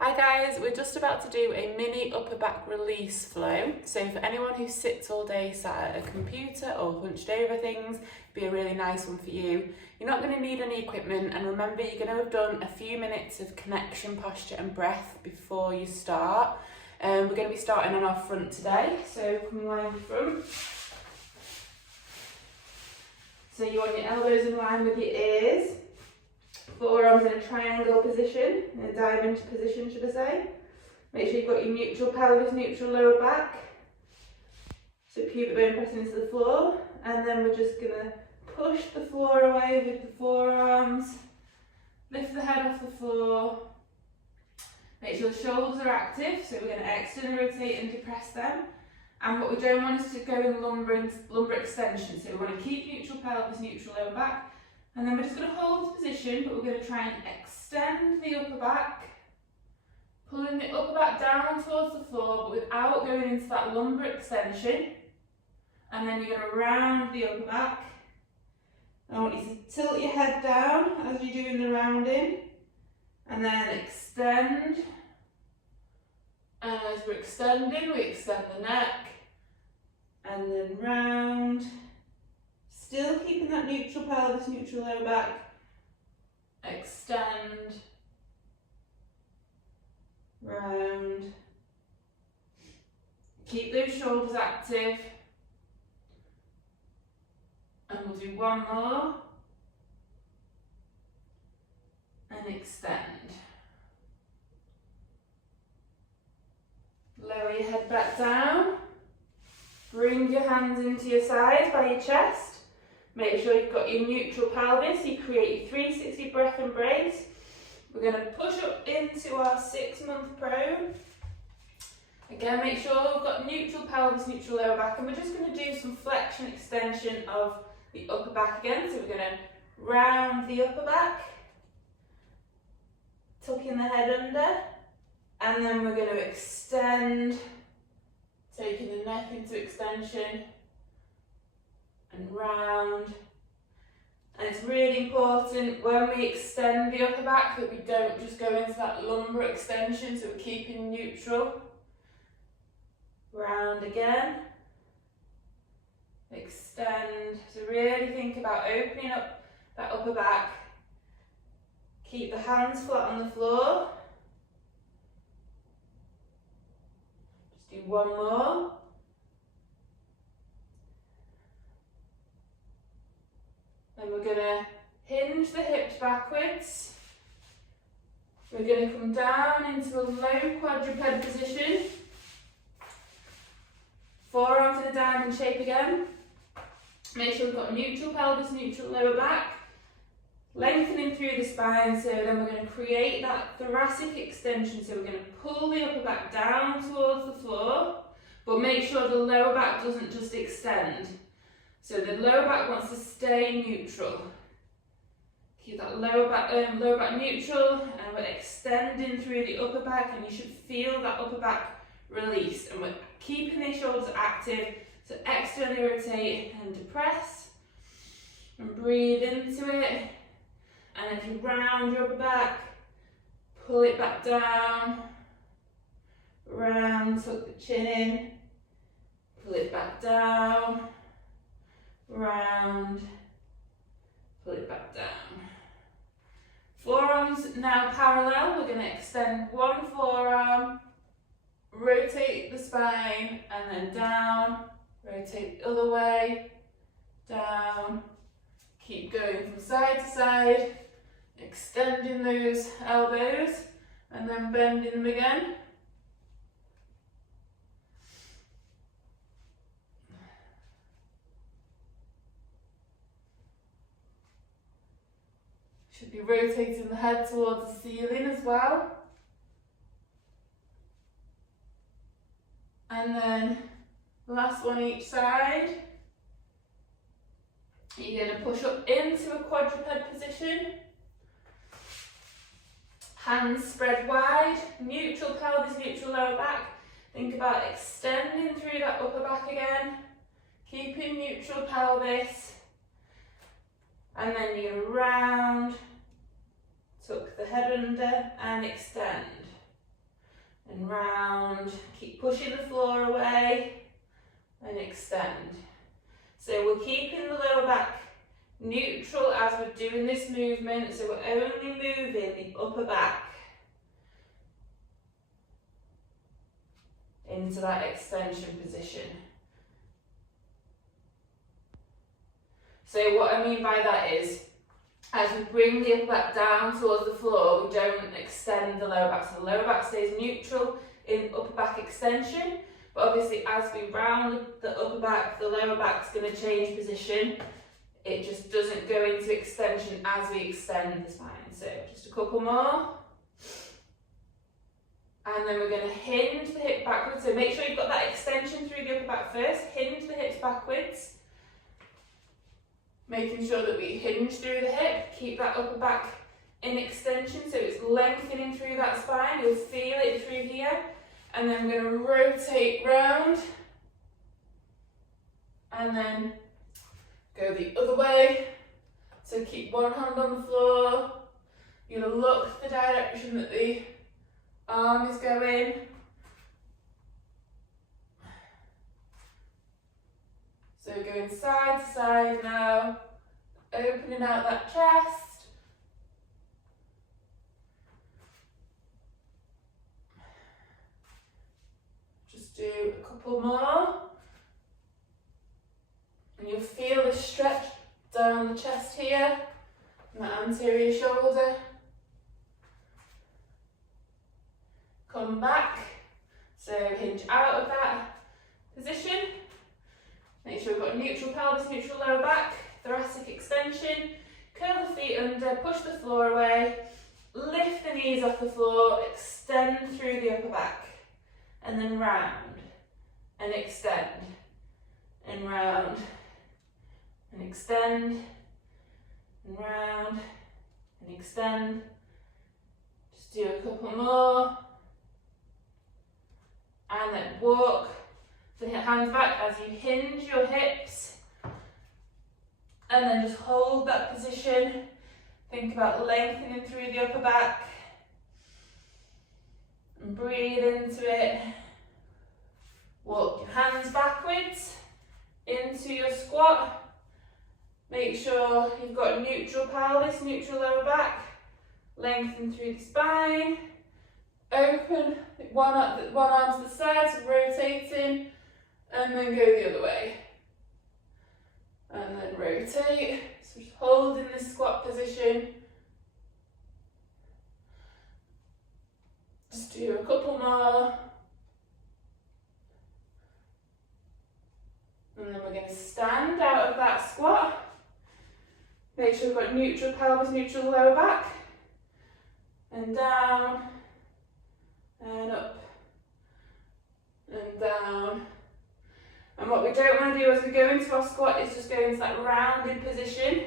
Hi guys, we're just about to do a mini upper back release flow. So for anyone who sits all day sat at a computer or hunched over things, it'd be a really nice one for you. You're not going to need any equipment, and remember you're going to have done a few minutes of connection, posture and breath before you start. We're going to be starting on our front today, so come line front. So you want your elbows in line with your ears. Forearms in a triangle position, in a diamond position should I say. Make sure you've got your neutral pelvis, neutral lower back. So pubic bone pressing into the floor, and then we're just going to push the floor away with the forearms. Lift the head off the floor. Make sure the shoulders are active, so we're going to externally rotate and depress them. And what we don't want is to go in lumbar extension, so we want to keep neutral pelvis, neutral lower back. And then we're just going to hold this position, but we're going to try and extend the upper back, pulling the upper back down towards the floor, but without going into that lumbar extension. And then you're going to round the upper back. I want you to tilt your head down as you're doing the rounding, and then extend. And as we're extending, we extend the neck, and then round. Still keeping that neutral pelvis, neutral lower back. Extend. Round. Keep those shoulders active. And we'll do one more. And extend. Lower your head back down. Bring your hands into your sides by your chest. Make sure you've got your neutral pelvis. You create your 360 breath and brace. We're going to push up into our 6-month prone. Again, make sure we've got neutral pelvis, neutral lower back, and we're just going to do some flexion extension of the upper back again. So we're going to round the upper back, tucking the head under, and then we're going to extend, taking the neck into extension, and round. And it's really important when we extend the upper back that we don't just go into that lumbar extension, so we're keeping neutral. Round again. Extend. So really think about opening up that upper back. Keep the hands flat on the floor. Just do one more. Then we're going to hinge the hips backwards. We're going to come down into a low quadruped position. Forearms in a diamond shape again. Make sure we've got neutral pelvis, neutral lower back. Lengthening through the spine, so then we're going to create that thoracic extension. So we're going to pull the upper back down towards the floor, but make sure the lower back doesn't just extend. So the lower back wants to stay neutral. Keep that lower back neutral, and we're extending through the upper back, and you should feel that upper back release. And we're keeping the shoulders active, so externally rotate and depress. And breathe into it. And if you round your upper back, pull it back down. Round, tuck the chin in. Pull it back down. Round, pull it back down. Forearms now parallel. We're going to extend one forearm, rotate the spine, and then down, rotate the other way, down. Keep going from side to side, extending those elbows, and then bending them again. Should be rotating the head towards the ceiling as well. And then last one each side. You're going to push up into a quadruped position. Hands spread wide, neutral pelvis, neutral lower back. Think about extending through that upper back again. Keeping neutral pelvis. And then you round, tuck the head under and extend. and round. Keep pushing the floor away and extend. So we're keeping the lower back neutral as we're doing this movement, so we're only moving the upper back into that extension position. So what I mean by that is, as we bring the upper back down towards the floor, we don't extend the lower back. So the lower back stays neutral in upper back extension, but obviously as we round the upper back, the lower back's going to change position. It just doesn't go into extension as we extend the spine. So just a couple more. And then we're going to hinge the hip backwards. So make sure you've got that extension through the upper back first. Hinge the hips backwards. Making sure that we hinge through the hip. Keep that upper back in extension so it's lengthening through that spine. You'll feel it through here. And then we're going to rotate round. And then go the other way. So keep one hand on the floor. You're going to look the direction that the arm is going. So going side to side now, opening out that chest. Just do a couple more. And you'll feel the stretch down the chest here, and the anterior shoulder. Come back, so hinge out of that position. Make sure we've got neutral pelvis, neutral lower back, thoracic extension. Curl the feet under, push the floor away, lift the knees off the floor, extend through the upper back, and then round, and extend, and round, and extend, and round, and extend. Just do a couple more. And then walk the hands back as you hinge your hips. And then just hold that position. Think about lengthening through the upper back. And breathe into it. Walk your hands backwards into your squat. Make sure you've got neutral pelvis, neutral lower back. Lengthen through the spine. Open one arm to the side, so rotating, and then go the other way. And then rotate. So just hold in this squat position. Just do a couple more. And then we're going to stand out of that squat. Make sure we've got neutral pelvis, neutral lower back. And down. And up. And down. And what we don't want to do as we go into our squat is just go into that rounded position.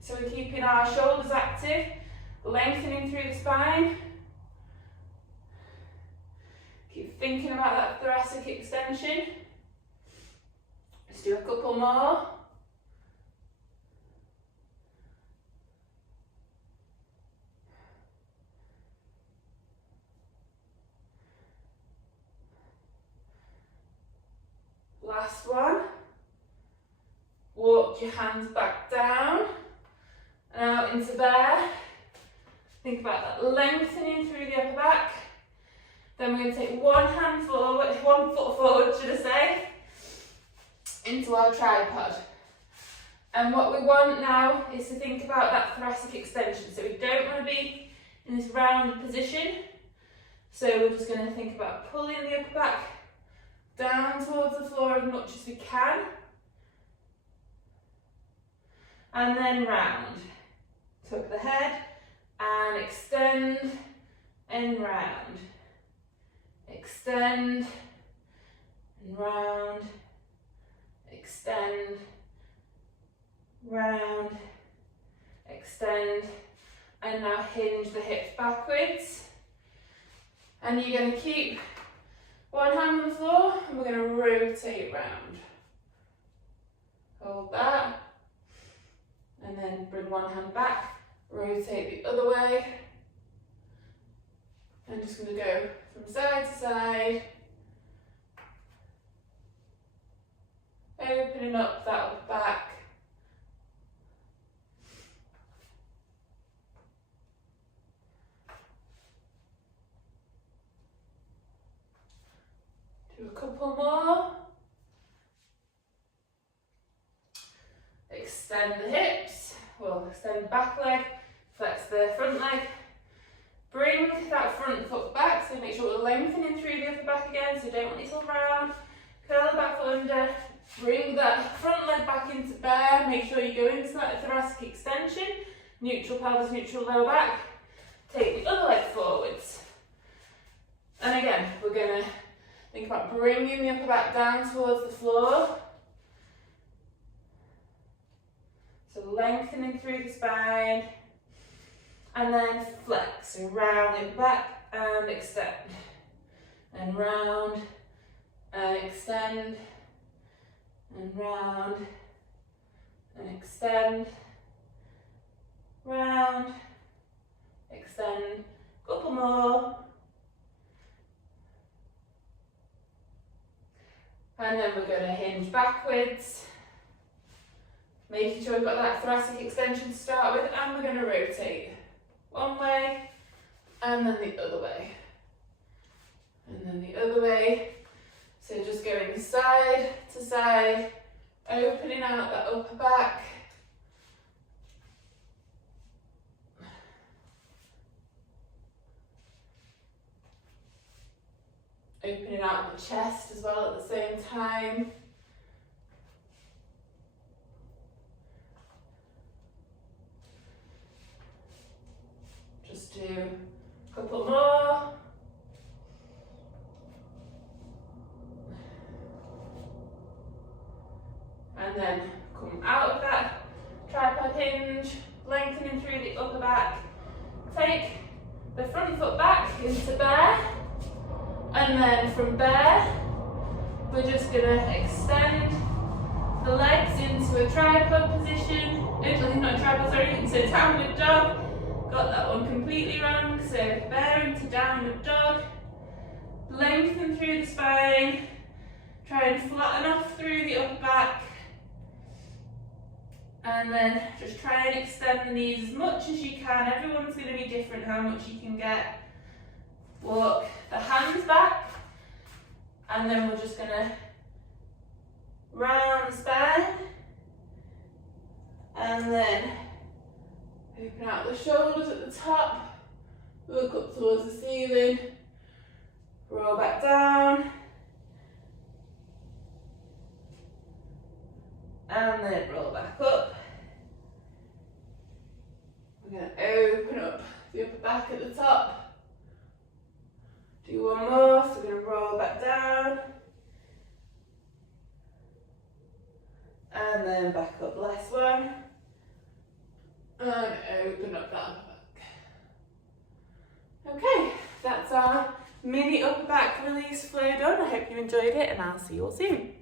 So we're keeping our shoulders active, lengthening through the spine. Keep thinking about that thoracic extension. Let's do a couple more. Last one. Walk your hands back down and out into bear. Think about that lengthening through the upper back. Then we're going to take one foot forward, should I say, into our tripod. And what we want now is to think about that thoracic extension. So we don't want to be in this rounded position. So we're just going to think about pulling the upper back down towards the floor as much as we can. And then round. Tuck the head and extend and round. Extend and round. Extend, round, extend, and now hinge the hips backwards. And you're going to keep one hand on the floor and we're going to rotate round. Hold that. And then bring one hand back, rotate the other way. I'm just going to go from side to side, opening up that upper back. Do a couple more. Extend the hips, well, extend the back leg, flex the front leg. Bring that front foot back, so make sure we're lengthening through the upper back again, so don't want yourself round. Curl the back foot under, bring that front leg back into bear, make sure you go into that thoracic extension, neutral pelvis, neutral lower back. Take the other leg forwards. And again, we're going to think about bringing the upper back down towards the floor. So lengthening through the spine. And then flex, so round it back and extend. And round and extend. And round and extend. Round, extend. Couple more. And then we're going to hinge backwards. Making sure we've got that thoracic extension to start with, and we're going to rotate. One way, and then the other way. And then the other way. So just going side to side, opening out that upper back. Opening out the chest as well at the same time. Just do a couple more. And then come out of that tripod hinge, lengthening through the upper back. Take the front foot back into bear. And then from bear, we're just going to extend the legs into a tripod position. Not a tripod, sorry, into a downward dog. Got that one completely wrong. So bear into downward dog. Lengthen through the spine. Try and flatten off through the upper back. And then just try and extend the knees as much as you can. Everyone's going to be different how much you can get. Walk the hands back, and then we're just going to round the spine, and then open out the shoulders at the top, look up towards the ceiling, roll back down, and then roll back up. We're going to open up the upper back at the top. Do one more, so we're going to roll back down. And then back up, last one. And open up that upper back. Okay, that's our mini upper back release flow done. I hope you enjoyed it, and I'll see you all soon.